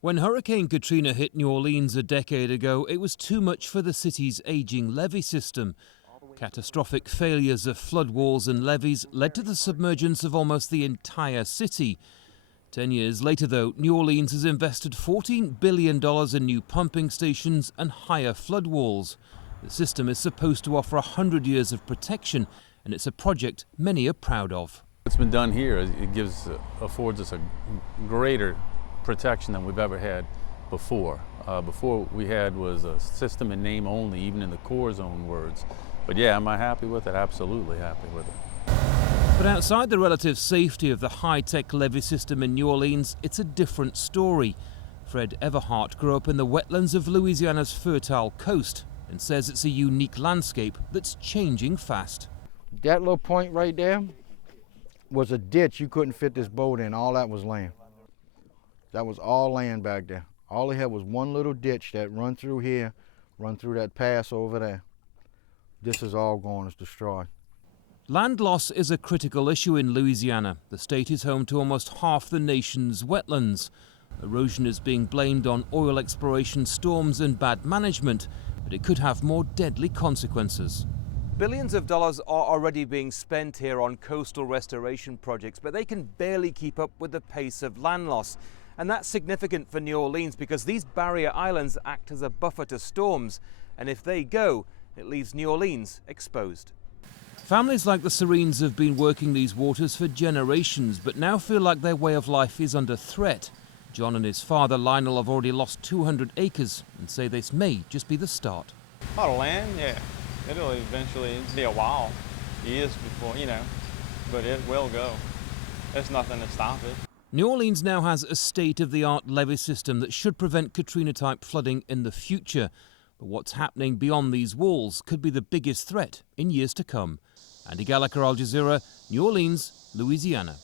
When Hurricane Katrina hit New Orleans a decade ago, it was too much for the city's aging levee system. Catastrophic failures of flood walls and levees led to the submergence of almost the entire city. 10 years later, though, New Orleans has invested $14 billion in new pumping stations and higher flood walls. The system is supposed to offer 100 years of protection, and it's a project many are proud of. What's been done here, it affords us a greater protection than we've ever had before. Before we had was a system in name only, even in the Corps' own words. But yeah, am I happy with it? Absolutely happy with it. But outside the relative safety of the high-tech levee system in New Orleans, it's a different story. Fred Everhart grew up in the wetlands of Louisiana's fertile coast and says it's a unique landscape that's changing fast. That little point right there was a ditch you couldn't fit this boat in. All that was land. That was all land back there. All they had was one little ditch that run through here, run through that pass over there. This is all gone, it's destroyed. Land loss is a critical issue in Louisiana. The state is home to almost half the nation's wetlands. Erosion is being blamed on oil exploration, storms and bad management, but it could have more deadly consequences. Billions of dollars are already being spent here on coastal restoration projects, but they can barely keep up with the pace of land loss. And that's significant for New Orleans because these barrier islands act as a buffer to storms, and if they go, it leaves New Orleans exposed. Families like the Serenes have been working these waters for generations, but now feel like their way of life is under threat. John and his father Lionel have already lost 200 acres and say this may just be the start. A lot of land, yeah. It'll eventually be a while, years before, but it will go. There's nothing to stop it. New Orleans now has a state-of-the-art levee system that should prevent Katrina-type flooding in the future. But what's happening beyond these walls could be the biggest threat in years to come. Andy Gallagher, Al Jazeera, New Orleans, Louisiana.